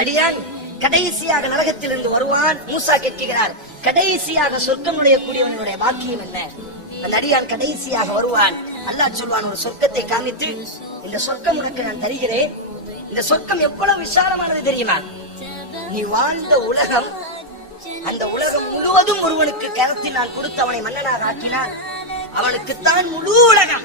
அடியான் கடைசியாக நரகத்திலிருந்து வருவான். மூசா கேட்கிறார், கடைசியாக சொர்க்கம் நுழையக்கூடியவனுடைய பாக்கியம் என்ன? அந்த அடியான் கடைசியாக வருவான். அல்லாஹ் சொல்வான், ஒரு சொர்க்கத்தை காமித்து, இந்த சொர்க்கம் உனக்கு நான் தருகிறேன். இந்த சொர்க்கம் எவ்வளவு விசாலமானது தெரியுமா? நீ வாழ்ந்த உலகம், அந்த உலகம் முழுவதும் ஒருவனுக்கு கரத்தில் நான் கொடுத்து அவனை மன்னனாக ஆக்கினான். அவனுக்குத்தான் முழு உலகம்.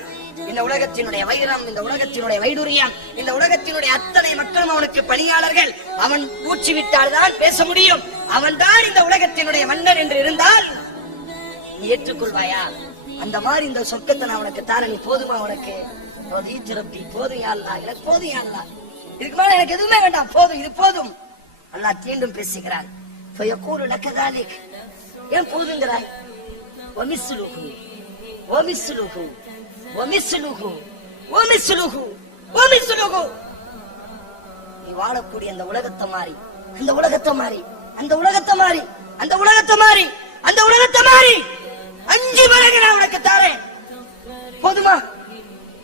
இந்த உலகத்தினுடைய வைரம், இந்த உலகத்தினுடைய வைடூரியம், இந்த உலகத்தினுடைய அத்தனை மக்களும் அவனுக்கு பணியாளர்கள். அவன் பூச்சி விட்டால் தான் பேச முடியும். அவன் தான் இந்த உலகத்தினுடைய மன்னர் என்று இருந்தால் நீ ஏற்றுக்கொள்வாயா? அந்த மாதிரி இந்த சொர்க்கத்தை நான் உனக்கு தார, நீ போதுமா? உனக்கு போதும் யா அல்லாஹ், எனக்கு போதும் யா அல்லாஹ், இதுக்கு மேல எனக்கு எதுவுமே வேண்டாம், போதும், இது போதும். அல்லாஹ் மீண்டும் பேசுகிறார், ஏன் போதுங்கிறாய்? நீ வாழக்கூடிய அந்த உலகத்தை மாறி, அந்த உலகத்தை மாறி, அந்த உலகத்தை மாறி, அந்த உலகத்தை மாறி, அந்த உலகத்தை மாறி 5 மடங்கு நான் உனக்கு தாரேன். போதுமா?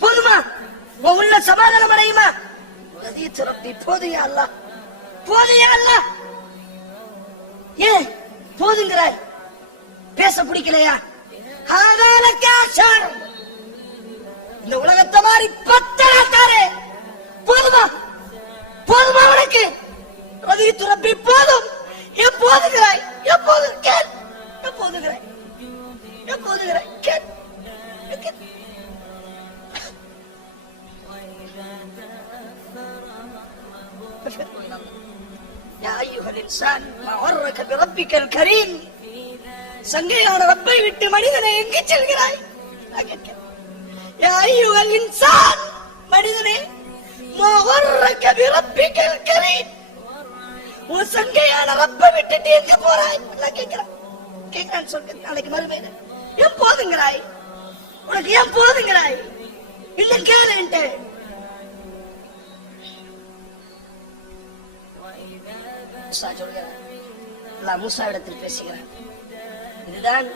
போதுமா? உள்ள சமாதானம் அடையுமா? போதுயா அல்லாஹ், போதுயா அல்லாஹ். ஏன் போதுங்கிறாய்? பேச பிடிக்கலையா? இந்த உலகத்தை மாறி 10 தாரே. போதுமா? போதுமா உனக்கு? ரதித்து ரப்பி, போதும். ஏன் போதுகிறாய்? எப்போது கேள், எப்போதுகிறாய், எப்போதுகிறாய் கேள். யா அய்யுஹல் இன்சான் மா வர்ரக பிரப்பிக்கல் கரீம். சங்கையான ரப்பை விட்டு மனிதனை எங்கு செல்கிறாய்? யா அய்யுஹல் இன்சான், மனிதனே, மா வர்ரக பிரப்பிக்கல் கரீம், உன் சங்கையான ரப்பை விட்டுட்டு எங்க போறாய்? அல்லாஹ் கேட்கிறான். கேட்கிறான் சொல்ல, நாளைக்கு மறுமையில ஏன் போதுங்கிறாய்? உனக்கு ஏன் போதுங்கிறாய்? இன்னும் கேளுன்ட்டு மூசாவிடத்தில் பேசுகிறான். இதுதான்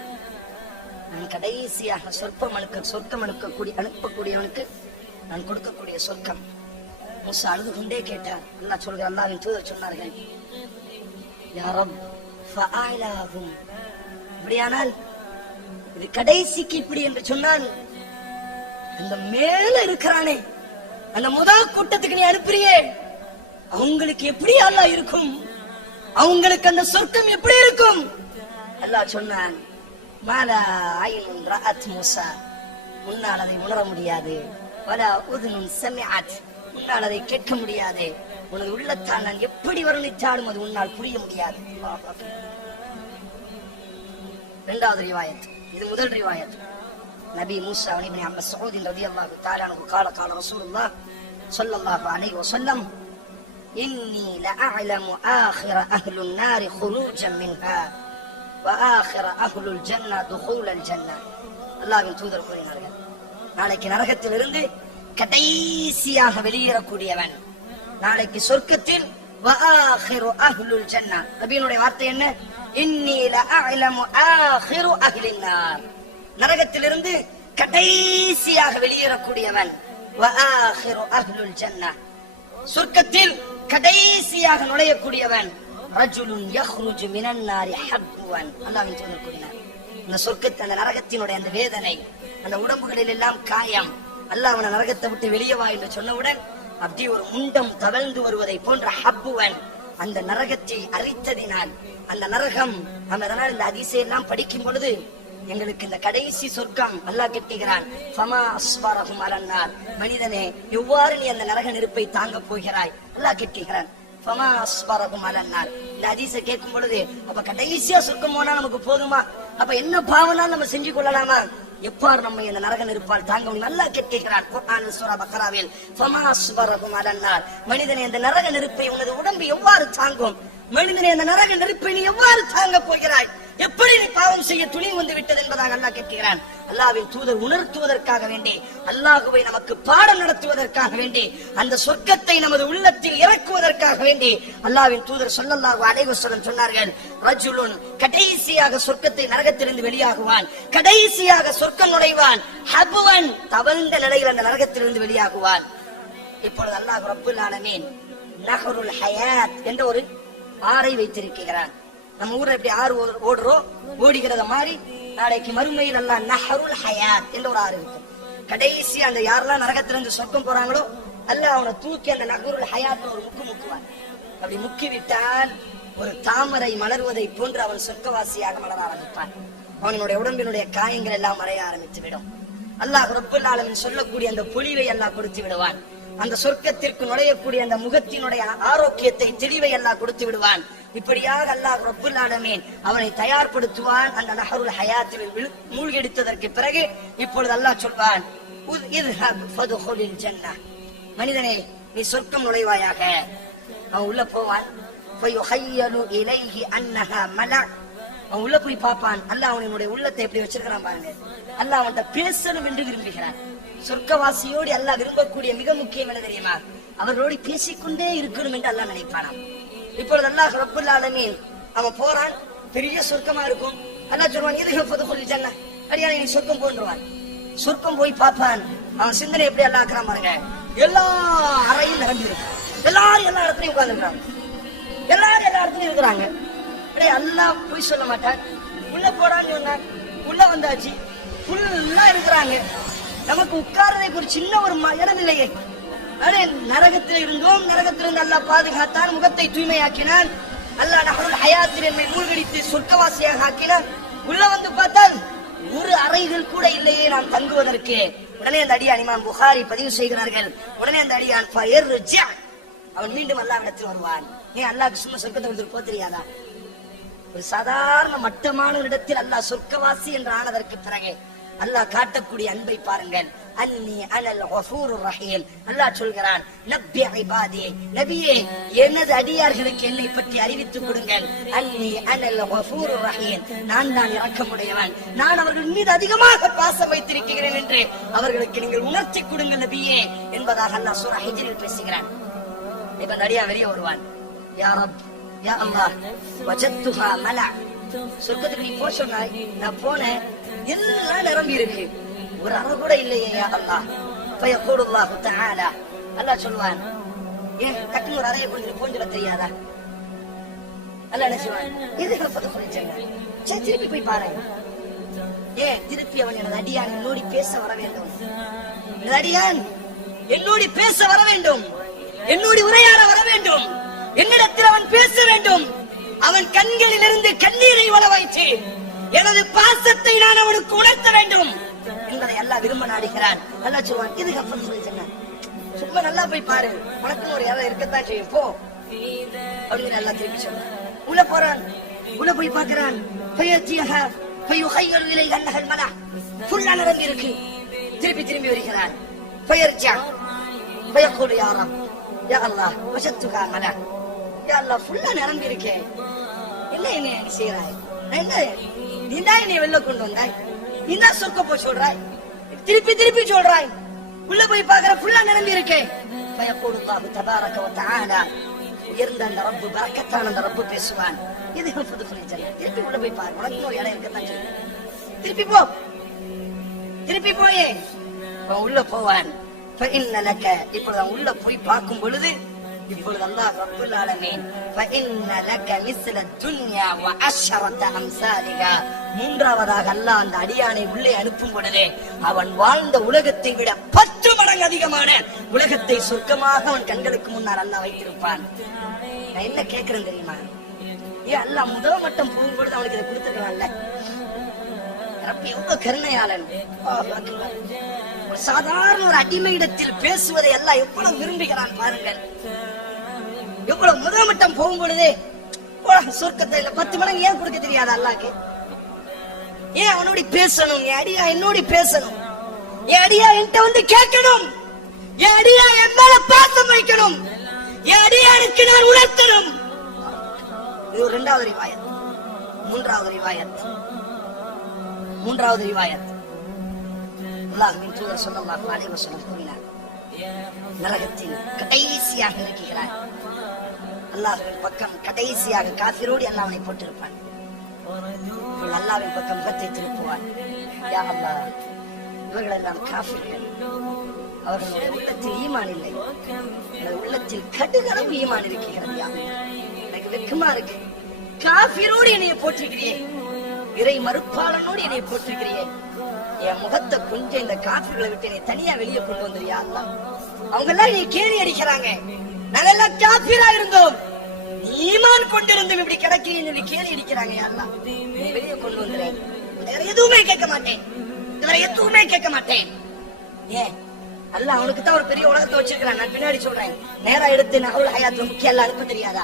நான் கடைசியாக சொர்க்கம் அனுப்பக்கூடியவனுக்கு நான் கொடுக்கக்கூடிய சொர்க்கம். மூசா அழுது கொண்டே கேட்டார். அல்லாஹ் சொல்கிறார், அல்லாஹ்வின் தூதர் சொன்னார்கள், யா ரப் ஃபஅலாஹும், இப்படியானால் இது கடைசிக்கு இப்படி என்று சொன்னால், அந்த மேல இருக்கிறானே அந்த முதல் கூட்டத்துக்கு நீ அனுப்புறியே, அவங்களுக்கு எப்படி அல்லாஹ் இருக்கும்? அவங்களுக்கு அந்த சொர்க்கம் எப்படி இருக்கும்? அல்லாஹ் சொன்னான், மாலா ஐனுன் ரஅத் மூசா, முன்னால் அதை உணர முடியாது. வலா உதுனுன் சமிஅத், முன்னால் அதை கேட்க முடியாது. உனது உள்ளத்தால் நான் எப்படி வர்ணித்தாலும் அது உன்னால் புரிய முடியாது. இரண்டாவது ரிவாயத், இது முதல் ரிவாயத். நபி மூசா இப்னு மஸ்ஊத் ரலியல்லாஹு தஆலா அன்ஹு قال قال رسول الله صلى الله عليه وسلم إني لأعلم آخر أهل النار خروجا منها وآخر أهل الجنة دخول الجنة. அல்லாஹ்வின் தூதர் கூறினார்கள், நாளைக்கு நரகத்திலிருந்து கடைசியாக வெளியேறக்கூடியவன் நாளைக்கு சொர்க்கத்தில் وآخر أهل الجنة. நபியினுடைய வார்த்தை என்ன? إني لأعلم آخر أهل النار, நரகத்திலிருந்து கடைசியாக வெளியேறக்கூடியவன் وآخر أهل الجنة, சொர்க்கத்தில் கடைசியாக நுழையக்கூடியவன் ரஜுலுன் யஹ்ருஜு மினன் நாரி ஹப்வன். அல்லாஹ்வின் தூதர் கூறினார், அந்த சொர்க்கத்தை, அந்த நரகத்தினுடைய அந்த வேதனை, அந்த உடம்புகளில் எல்லாம் காயம், அல்லாஹ் அவனை நரகத்தை விட்டு வெளியே வா என்று சொன்னவுடன் அப்படி ஒரு முண்டம் தவழ்ந்து வருவதை போன்ற ஹப்புவன் அந்த நரகத்தை அரித்ததினால் அந்த நரகம். அதனால் இந்த அதிசயம் எல்லாம் படிக்கும் பொழுது எங்களுக்கு இந்த கடைசி சொர்க்கம் அல்லாஹ் கெட்டுகிறான். ஃபமா அஸ்பரஹும் அலன்னார், மனிதனே எவ்வாறு நீ அந்த நரக நெருப்பை தாங்க போகிறாய்? அல்லாஹ் கெட்டுகிறான். ஃபமா அஸ்பரஹும் அலன்னார். இந்த ஹதீஸை கேட்கும் பொழுது அப்ப கடைசியா சொர்க்கம் போனா நமக்கு போதுமா? அப்ப என்ன பாவனாலும் நம்ம செஞ்சு கொள்ளலாமா? எவ்வாறு நம்ம இந்த நரக நெருப்பால் தாங்க முடியும்? அல்லாஹ் கேட்கிறான் குர்ஆன் சூரா பக்ராவில், ஃபமா அஸ்பரஹும் அலன்னார், மனிதனே அந்த நரக நெருப்பை உனது உடம்பு எவ்வாறு தாங்கும்? மனிதனே, அந்த நரக நெருப்பை நீ எவ்வாறு தாங்க போகிறாய்? எப்படி நீ பாவம் செய்ய துணி வந்து விட்டது என்பதாக அல்லாஹ் கேட்கிறான். அல்லாஹ்வின் தூதர் உணர்த்துவதற்காக வேண்டி, அல்லாஹ்வை நமக்கு பாடம் நடத்துவதற்காக வேண்டி, அந்த சொர்க்கத்தை நமது உள்ளத்தில் இறக்குவதற்காக வேண்டி அல்லாஹ்வின் தூதர் ஸல்லல்லாஹு அலைஹி வஸல்லம் சொன்னார்கள், ரஜுலுன், கடைசியாக சொர்க்கத்தை நரகத்திலிருந்து வெளியாகுவான், கடைசியாக சொர்க்கம் நுழைவான், ஹபுவன், தவழ்ந்த நிலையில் அந்த நரகத்திலிருந்து வெளியாகுவான். இப்பொழுது அல்லாஹ் ரப்புல் ஆலமீன் நஹருல் ஹயாத் என்ற ஒரு ஆறை வைத்திருக்கிறான். நம்ம ஊர்ல எப்படி ஆறு ஓடுறோம், ஓடுகிறத மாதிரி நாளைக்கு மறுமையில் அல்லாஹ் நஹருல் ஹயாத் என்ற ஒரு ஆறு இருக்கும். கடைசி அந்த யாரெல்லாம் நரகத்திலிருந்து சொர்க்கம் போறாங்களோ அல்லாஹ் அவனை தூக்கி அந்த நஹருல் ஹயாத் ஒரு முக்குவான். அப்படி முக்கிவிட்டால் ஒரு தாமரை மலர்வதை போன்று அவன் சொர்க்கவாசியாக மலர ஆரம்பிப்பான். அவனுடைய உடம்பினுடைய காயங்கள் எல்லாம் மறைய ஆரம்பித்து விடும். அல்லாஹ் ரப்புல் ஆலமீன் சொல்லக்கூடிய அந்த பொலிவை அல்லாஹ் கொடுத்து விடுவான். அந்த சொர்க்கத்திற்கு நுழையக்கூடிய அந்த முகத்தினுடைய ஆரோக்கியத்தை, தெளிவை அல்லாஹ் கொடுத்து விடுவான். இப்படியாக அல்லாஹ் ரப்புல் ஆலமீன் அவனை தயார்படுத்துவான். அந்த நஹருல் ஹயாத்தில் மூழ்கெடுத்ததற்கு பிறகு இப்பொழுது அல்லாஹ் சொல்வான், இத்ஹப் ஃபதுஹுலில் ஜன்னah, மனிதனே நீ சொர்க்கம் நுழைவாயாக. அவன் உள்ள போவான். ஃபயுஹய்யலு இலைஹி அன்னஹா மலா, அவன் உள்ள போய் பார்ப்பான். அல்லாஹ் அவனுடைய உள்ளத்தை எப்படி வச்சிருக்கிறான் பாருங்க. அல்லாஹ் அவன்கிட்ட பேசணும் என்று விரும்புகிறான். சொர்க்கவாசியோடு அல்லாஹ் விரும்பக்கூடிய மிக முக்கியம் என்ன தெரியுமா? அவர்களோடு பேசிக்கொண்டே இருக்கணும் என்று அல்லாஹ் நினைப்பானாம். இப்பொழுது அல்லாஹ் ரப்புல் ஆலமீன் அவன் போறான், பெரிய சொர்க்கமா இருக்கும். அல்லாஹ் சொல்வான், இத்ஹப் ஃபதுஹுலில் ஜன்னah, அடியானே நீ சொர்க்கம் போன்றுவான். சொர்க்கம் போய் பார்ப்பான். அவன் சிந்தனை எப்படி அல்லாஹ் ஆக்குறான் பாருங்க. எல்லா அறையும் நிரம்பி இருக்கு, எல்லாரும் எல்லா இடத்துலயும் உட்கார்ந்துருக்காங்க, எல்லாரும் எல்லா இடத்துலயும் இருக்கிறாங்க. அல்லாஹ் போய் சொல்ல மாட்டான். உள்ள போறான்னு சொன்னான், உள்ள வந்தாச்சு, ஃபுல்லா இருக்கிறாங்க. நமக்கு உட்கார்றதுக்கு ஒரு சின்ன ஒரு இடம் இல்லையே. அடே, நரகத்தில் இருந்தோம், நரகத்திலிருந்து அல்லாஹ் பாதுகாத்தான், முகத்தை தூய்மையாக்கினான். அல்லாஹ் நஹருல் ஹயாத்தில் என்னை மூழ்கடித்து சொர்க்கவாசியாக ஆக்கினான். உள்ள வந்து பார்த்தால் ஒரு அறைகள் கூட இல்லையே நாம் தங்குவதற்கு. உடனே அந்த அடியான், இமாம் புகாரி பதிவு செய்கிறார்கள், உடனே அந்த அடியான் அவன் மீண்டும் அல்லாஹ்விடத்தில் வருவான். ஏன் அல்லாஹ்க்கு சும்மா சொர்க்கத்தை கொடுத்து போக தெரியாதா? ஒரு சாதாரண மட்டமான இடத்தில் அல்லாஹ் சொர்க்கவாசி என்று ஆனதற்கு பிறகு அல்லாஹ் காட்டக்கூடிய அன்பை பாருங்கள். அன்னி அனல் கஃபூருர் ரஹீம். அல்லாஹ் சொல்கிறான், நப்பி இபாதி, நபியே எனது அடியார்களுக்கு என்னை பற்றி அறிவித்துக் கொடுங்கள். அன்னி அனல் கஃபூருர் ரஹீம், நான் தான் இரக்கமுடையவன், நான் அவர்கள் மீது அதிகமாக பாசம் வைத்திருக்கிறேன் என்று அவர்களுக்கு நீங்கள் உணர்த்தி கொடுங்கள் நபியே என்பதாக அல்லாஹ் சூரா ஹிஜ்ரில் பேசுகிறான். இப்ப அடியான் வெளியே வருவான். யா ரப், யா அல்லாஹ், வஜத்துஹா மலா, சொர்க்கத்துக்கு நீ போ சொன்னாய், நான் போனேன், எல்லாம் நிரம்பி இருக்கு, ஒரு அறை கூட இல்லையே யா அல்லாஹ். ஃபயகூலுல்லாஹு தஆலா, அல்லாஹ் சொல்வான், ஏன் டக்குனு ஒரு அறையை கொண்டு போன் சொல்ல தெரியாதா? அல்லாஹ் என்ன சொல்வான், இத்ஹப் ஃபதுஹுலில் ஜன்னah, சரி திருப்பி போய் பாருங்க. ஏன் திருப்பி அவன் எனது அடியான் என்னோடு பேச வர வேண்டும், எனது அடியான் என்னோடு பேச வர வேண்டும், என்னோடு உரையாட வர வேண்டும், என்னிடத்தில் அவன் பேச வேண்டும். அவன் கண்களிலிருந்து கண்ணீரை வளவாய்த்து எனது பாசத்தை நான் அவனுக்கு உணர்த்த வேண்டும் என்பதை அல்லாஹ் விரும்ப நாடுகிறான். அல்லாஹ் சொல்வான், இத்ஹப் ஃபதுஹுலில் ஜன்னah, சும்மா நல்லா போய் பாரு, உனக்கு ஒரு இடம் இருக்கத்தான் செய்யும், போ அப்படின்னு அல்லாஹ் திருப்பி சொல்றான். உள்ள போறான், உள்ள போய் பார்க்கிறான். ஃபயத்தியஹா ஃபயுஹய்யலு இலைஹி அன்னஹல் மலா, ஃபுல்லா நிரம்பி இருக்கு. திரும்பி வருகிறான். ஃபயர்ஜா ஃபயகூலு யா ரப், யா அல்லாஹ், வஜத்துஹா மலா, யா அல்லாஹ் ஃபுல்லா நிரம்பி இருக்கே, என்ன நீ செய்யறாய்? என்ன நீ தான் என்னை வெளில கொண்டு வந்தாய், நீ தான் சொர்க்க போய் சொல்றாய், திருப்பி சொல்றாய். உள்ள போய் பார்க்கிற ஃபுல்லா நிரம்பி இருக்கே. ஃபயகூலுல்லாஹு தபாரக வ தஆலா, உயர்ந்த அந்த ரப்பு, பரக்கத்தான அந்த ரப்பு பேசுவான், இத்ஹப் ஃபதுஹுலில் ஜன்னah, திருப்பி உள்ள போய் பாரு, உனக்கு ஒரு இடம் இருக்கத்தான் செய்யும், திருப்பி போ. திருப்பி போயே உள்ள போவான். ஃபஇன்ன லக, இப்பொழுது அவன் உள்ள போய் பார்க்கும் பொழுது இப்பொழுது அல்லாஹ் ரப்புல் ஆலமீன் ஃபஇன்ன லக மிஸ்ல துன்யா வ அஷரத அம்சாலிஹா, மூன்றாவதாக அல்லாஹ் அந்த அடியானை உள்ளே அனுப்பும் பொழுது அவன் வாழ்ந்த உலகத்தை விட 10 மடங்கு அதிகமான உலகத்தை சொர்க்கமாக அவன் கண்களுக்கு முன்னால் அல்லாஹ் வைத்திருப்பான். நான் என்ன கேட்கிறேன் தெரியுமா? ஏன் அல்லாஹ் முதல் மட்டம் போகும் பொழுது அவனுக்கு இதை கொடுத்துருக்கலாம்ல? ரப்பி எவ்வளவு கருணையாளன். ஒரு சாதாரண ஒரு அடிமையிடத்தில் பேசுவதை எல்லாம் எவ்வளவு விரும்புகிறான் பாருங்கள். எவ்வளவு முதல் மட்டம் போகும் பொழுதே சொர்க்கத்தை 10 மடங்கு ஏன் கொடுக்க தெரியாத அல்லாஹ்க்கு? ஏன் அவனோட பேசணும்? என் அடியா என்னோட பேசணும், என் அடியா என்கிட்ட வந்து கேட்கணும், என் அடியா என் மேல பாசம் வைக்கணும், என் அடியானுக்கு நான் உணர்த்தணும். இது ஒரு இரண்டாவது ரிவாயத். மூன்றாவது ரிவாயத் அல்லாஹ்வின் தூதர் ஸல்லல்லாஹு அலைஹி வஸல்லம் கூறினார், நரகத்தில் கடைசியாக இருக்கிறார். அல்லாஹ்வின் பக்கம் கடைசியாக காஃபிரோடு அல்லாஹ்வை போட்டிருப்பான். அல்லாஹ்வின் பக்கம் முகத்தை திருப்புவான். யா அல்லாஹ், இவர்கள் எல்லாம் காஃபிர்கள், அவர்களுடைய உள்ளத்தில் ஈமான் இல்லை, உள்ளத்தில் கடுகளவு ஈமான் இருக்கிறது. எனக்கு வெட்கமா இருக்கு, காஃபிரோடு என்னைய போட்டிருக்கிறியே, இறை மறுப்பாளனோடு என்னை போட்டிருக்கிறியே, என் முகத்தை கொஞ்சம் இந்த காஃபிர்களை விட்டு என்னை தனியா வெளியே கொண்டு வந்துறியா அல்லாஹ். அவங்க எல்லாம் என்னை கேள்வி அடிக்கிறாங்க, நாங்கெல்லாம் காஃபிரா இருந்தோம், ஈமான் கொண்டிருந்தும் இப்படி கிடக்கிறீன்னு கேள்வி அடிக்கிறாங்க. யா அல்லாஹ், நீ வெளியே கொண்டு வந்துறேன், வேற எதுவுமே கேட்க மாட்டேன், வேற எதுவுமே கேட்க மாட்டேன். ஏன் அல்லாஹ் அவனுக்கு தான் ஒரு பெரிய உலகத்தை வச்சிருக்கிறான். நான் பின்னாடி சொல்றேன், நேரா எடுத்து நகவுல் ஹயாத் முக்கிய எல்லாம் அனுப்ப தெரியாதா?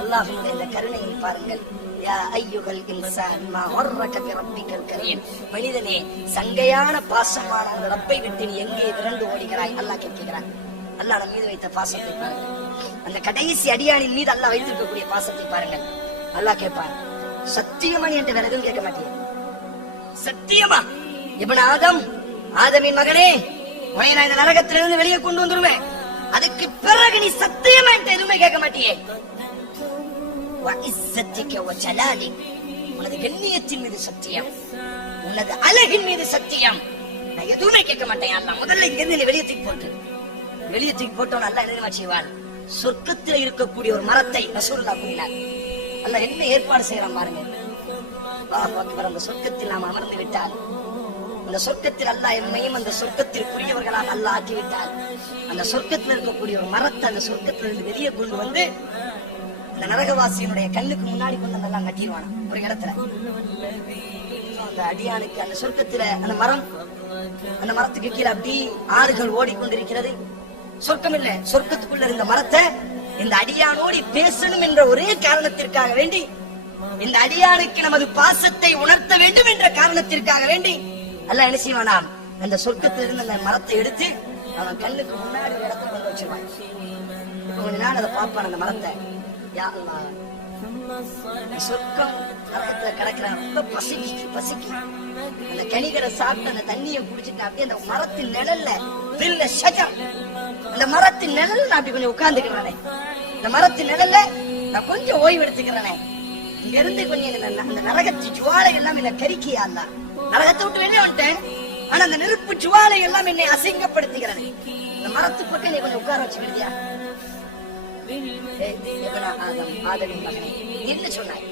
அல்லாஹ்வுடைய இந்த கருணையை பாருங்கள். யா அய்யுஹல் இன்சான் மா ஹர்ரக பிரப்பிக்கல் கரீம், மனிதனே சங்கையான பாசமான அந்த ரப்பை விட்டு நீ எங்கே விரண்டு ஓடுகிறாய்? அல்லாஹ் கேட்கிறான். அல்லாஹ் நம்ம மீது வைத்த பாசத்தை பாருங்கள், அந்த கடைசி அடியானின் மீது அல்லாஹ் வைத்திருக்கக்கூடிய பாசத்தை பாருங்கள். அல்லாஹ் கேட்பான், சத்தியமா நீ என்கிட்ட வேற எதுவும் கேட்க மாட்டியா? சத்தியமா இப்னு ஆதமின் மகனே, உன்னை நான் இந்த நரகத்திலிருந்து வெளியே கொண்டு வந்துருவேன், அதுக்கு பிறகு நீ சத்தியமா என்கிட்ட எதுவுமே கேட்க மாட்டியே? உனது கண்ணியத்தின் மீது சத்தியம், உனது அழகின் மீது சத்தியம், நான் எதுவுமே கேட்க மாட்டேன். அல்லாஹ் முதல்ல இங்கிருந்து வெளியே தூக்கி போட்டோம். அல்லாஹ் என்ன செய்வான்? சொர்க்கத்தில் இருக்கக்கூடிய ஒரு மரத்தை ரசூலுல்லாஹ் கூறினார். அல்லாஹ் என்ன ஏற்பாடு செய்யறான் பாருங்க. அல்லாஹ் அக்பர். அந்த சொர்க்கத்தில் நாம் அமர்ந்து விட்டால், அந்த சொர்க்கத்தில் அல்லாஹ் எம்மையும் அந்த சொர்க்கத்திற்குரியவர்களால் அல்லாஹ் ஆக்கிவிட்டால், அந்த சொர்க்கத்தில் இருக்கக்கூடிய ஒரு மரத்தை அந்த சொர்க்கத்திலிருந்து வெளியே கொண்டு வந்து அந்த நரகவாசியினுடைய கண்ணுக்கு முன்னாடி கொண்டு வந்தெல்லாம் கட்டிடுவானா ஒரு இடத்துல. அந்த அடியானுக்கு அந்த சொர்க்கத்துல அந்த மரம், அந்த மரத்துக்கு கீழே அப்படி ஆறுகள் ஓடிக்கொண்டிருக்கிறது. சொர்க்கம் இல்ல, சொர்க்கத்துக்குள்ள இருந்த மரத்தை இந்த அடியானோடி பேசணும் என்ற ஒரே காரணத்திற்காக வேண்டி, இந்த அடியானுக்கு நமது பாசத்தை உணர்த்த வேண்டும் என்ற காரணத்திற்காக வேண்டி அல்லாஹ் என்ன செய்வானாம்? அந்த சொர்க்கத்திலிருந்து அந்த மரத்தை எடுத்து அவன் கண்ணுக்கு முன்னாடி இடத்தை கொண்டு வச்சிருவான். கொஞ்ச நாள் அதை பார்ப்பான் அந்த மரத்தை. யா அல்லாஹ், சொர்க்கம் நரகத்துல கிடக்கிற ரொம்ப பசிக்கு அந்த கனிகளை சாப்பிட்டு அந்த தண்ணியை குடிச்சிட்டு அப்படியே அந்த மரத்தின் நிழல்ல அந்த மரத்தின் நிழல்ல நான் அப்படி கொஞ்சம் உட்கார்ந்துக்கிறேனே, இந்த மரத்தின் நிழல்ல நான் கொஞ்சம் ஓய்வு எடுத்துக்கிறேனே, இங்க இருந்து கொஞ்சம் அந்த நரகத்து ஜுவாலை எல்லாம் என்ன கரிக்கியா அல்ல, நரகத்தை விட்டு வெளியே வந்துட்டேன், ஆனா அந்த நெருப்பு ஜுவாலை எல்லாம் என்னை அசிங்கப்படுத்துகிறது, இந்த மரத்து பக்கம் நீ கொஞ்சம் உட்கார வச்சுக்கிறியா? ஆதமின் மகனே, என்ன சொன்னாய்?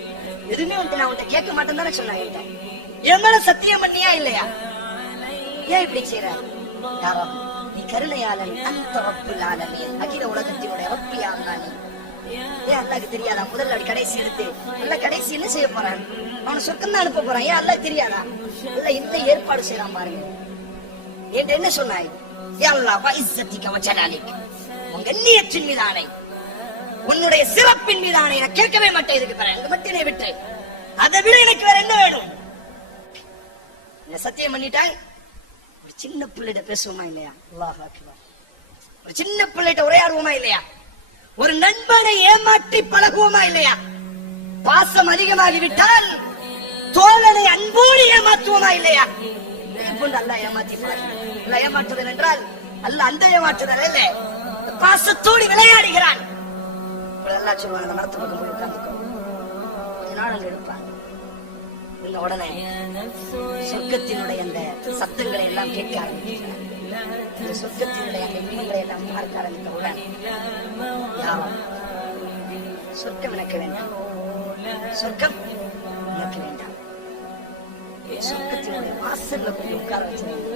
எதுவுமே வந்து நான் உன்கிட்ட கேட்க மாட்டேன் தானே சொன்னாங்க. என் மேல சத்தியம் பண்ணியா இல்லையா? ஏன் இப்படி செய்யற? யாரும் நீ கருணையாளன், அந்த ரப்புல் ஆலமீன், அகில உலகத்தினுடைய ரப்பியா அல்லாஹ். ஏன் அல்லாஹ்க்கு தெரியாதா? முதல்ல அப்படி கடைசி எடுத்து அல்லாஹ் கடைசி என்ன செய்ய போறான்? அவனை சொர்க்கம் தான் அனுப்ப போறான். ஏன் அல்லாஹ் தெரியாதா? இல்ல இந்த ஏற்பாடு செய்யறான் பாருங்க. என்கிட்ட என்ன சொன்னாய்? யா அல்லாஹ் வ இஸ்ஸத்திக வ ஜலாலிக், உன் கண்ணியத்தின் மீது ஆணை, உன்னுடைய சிறப்பின் மீது ஆணை, நான் கேட்கவே மாட்டேன். இதுக்கு தரேன், அங்க மட்டும் என்னை விட்டு, அதை விட எனக்கு வேற என்ன வேணும்? சத்தியம் பண்ணிட்டாய். ஒரு சின்ன பிள்ளைகிட்ட பேசுவோமா இல்லையா? அல்லாஹ் அக்பர். ஒரு சின்ன பிள்ளைகிட்ட உரையாடுவோமா இல்லையா? ஒரு நண்பனை ஏமாற்றி பழகுவோமா இல்லையா? பாசம் அதிகமாகிவிட்டால் தோழனை அன்போடு ஏமாற்றுவோமா இல்லையா? அல்லாஹ் ஏமாற்றி பழகுகிறான். ஏமாற்றுதல் என்றால் அல்லாஹ் அந்த ஏமாற்றுதல் இல்ல, பாசத்தோடு விளையாடுகிறான். அல்லாஹ் சொல்லுவாங்க, அந்த மரத்து பக்கம் போய் உட்கார்ந்துக்கோ, கொஞ்ச நாள் அங்க எடுப்பாங்க. உடனே சொர்க்கத்தினுடைய அந்த சத்தங்களை எல்லாம் கேட்க ஆரம்பிக்கிறார். இந்த சொர்க்கத்தினுடைய அந்த இன்பங்களை எல்லாம் பார்க்க ஆரம்பித்தவுடன் யாரும் சொர்க்கம் எனக்கு வேண்டாம், சொர்க்கம் எனக்கு வேண்டாம், சொர்க்கத்தினுடைய வாசல்ல போய் உட்கார வச்சிருந்தேன்,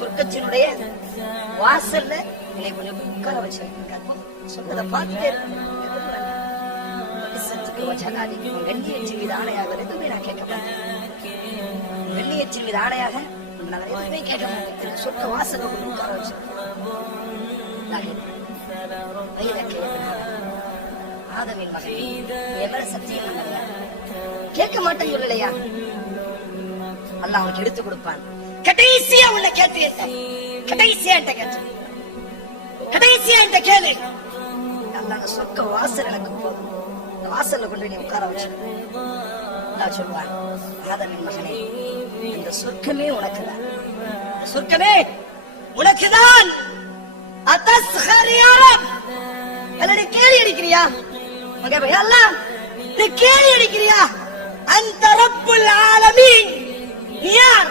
சொர்க்கத்தினுடைய வாசல்ல என்னை கொஞ்சம் உட்கார வச்சிருக்கேன். சொன்னதை பார்த்துட்டே கண்ணியத்தின் மீது ஆணையாக எதுவுமே நான் கேட்க மாட்டேன், கண்ணியத்தின் மீது ஆணையாக நான் எதுவுமே கேட்க மாட்டேன். சொர்க்க வாசல்ல போய் உட்கார வச்சிருக்கேன். ஆதமின் மகனே, எவ்வளவு சத்தியம் கேட்க மாட்டேன்னு சொல்லலையா? அல்லாஹ் அவனுக்கு எடுத்து கொடுப்பான். கடைசியா உன்னை கேட்டு, கடைசியா என்கிட்ட கேட்டு, கடைசியா என்கிட்ட கேளு. அல்லாஹ் சொர்க்க வாசல் எனக்கு போதும், இந்த வாசல்ல கொண்டு நீ உட்கார வச்சு அல்லாஹ் சொல்வான், ஆதமின் மகனே இந்த சொர்க்கமே உனக்குதான், சொர்க்கமே உனக்குதான். அத்தஸ்ஹர் யா ரப், அல்லடி கேலி அடிக்கிறியா? மகன் அல்லாஹ் நீ கேலி அடிக்கிறியா? அந்த ரப்புல் ஆலமீன், நீ யார்?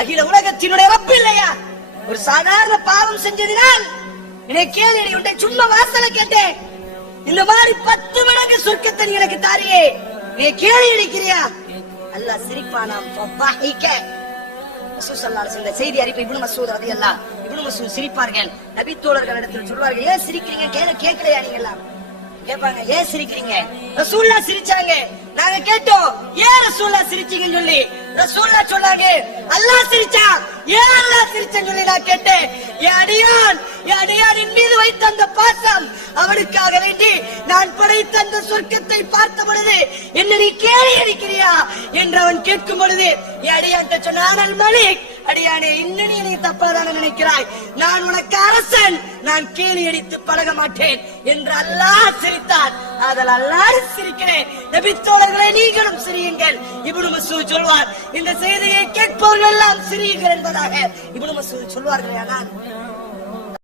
அகில உலகத்தினுடைய ரப்பு இல்லையா? ஒரு சாதாரண பாவம் செஞ்சதினால் என்னை கேலி அடி. உன்னை சும்மா வாசல கேட்டேன், இந்த மாதிரி 10 மடங்கு சொர்க்கத்தை நீ எனக்கு தாரியே, நீ கேலி அடிக்கிறியா? அல்லாஹ் சிரிப்பானாம். ஃபضحك ரசூல் ஸல்லல்லாஹு அலைஹி வஸல்லம் செய்தி அறிவிப்பு இப்னு மஸ்ஊத் ரலியல்லாஹு. இப்னு மஸ்ஊத் சிரிப்பார்கள். நபி தோழர்களிடத்தில் சொல்வார்கள், ஏன் சிரிக்கிறீங்க? கேட்கலையா நீங்க எல்லாம்? கேட்பாங்க, ஏன் சிரிக்கிறீங்க? ரசூலுல்லாஹ் சிரிச்சாங்க, நாங்க கேட்டோம் ஏன் ரசூலுல்லாஹ் சிரிச்சீங்கன்னு சொல்லி. ரசூலுல்லாஹ் சொன்னாங்க, அல்லாஹ் சிரிச்சா. ஏன் அல்லாஹ் சிரிச்சன்னு சொல்லி நான் கேட்டேன். என் அடியானின் மீது வைத்த அந்த பாசம், அவனுக்காக வேண்டி நான் படைத்த அந்த சொர்க்கத்தை பார்த்த பொழுது என்ன நீ கேலி அடிக்கிறியா என்று அவன் கேட்கும் பொழுது என் அடியான்ட்ட சொன்னான், அல் மலிக், அடியானே இன்னும் நீ தப்பாதான நினைக்கிறாய், நான் உனக்கு அரசன், நான் கேலி அடித்து பழக மாட்டேன் என்று அல்லாஹ் சிரித்தான். அதில் அல்லாஹ் சிரிக்கிறேன். நபி தோழர்களே நீங்களும் சிரியுங்கள். இப்னு மஸ்ஊத் சொல்வார், இந்த செய்தியை கேட்பவர்கள் எல்லாம் சிரியுங்கள் என்பதாக இப்னு மஸ்ஊத் சொல்வார்கள். ஆனால்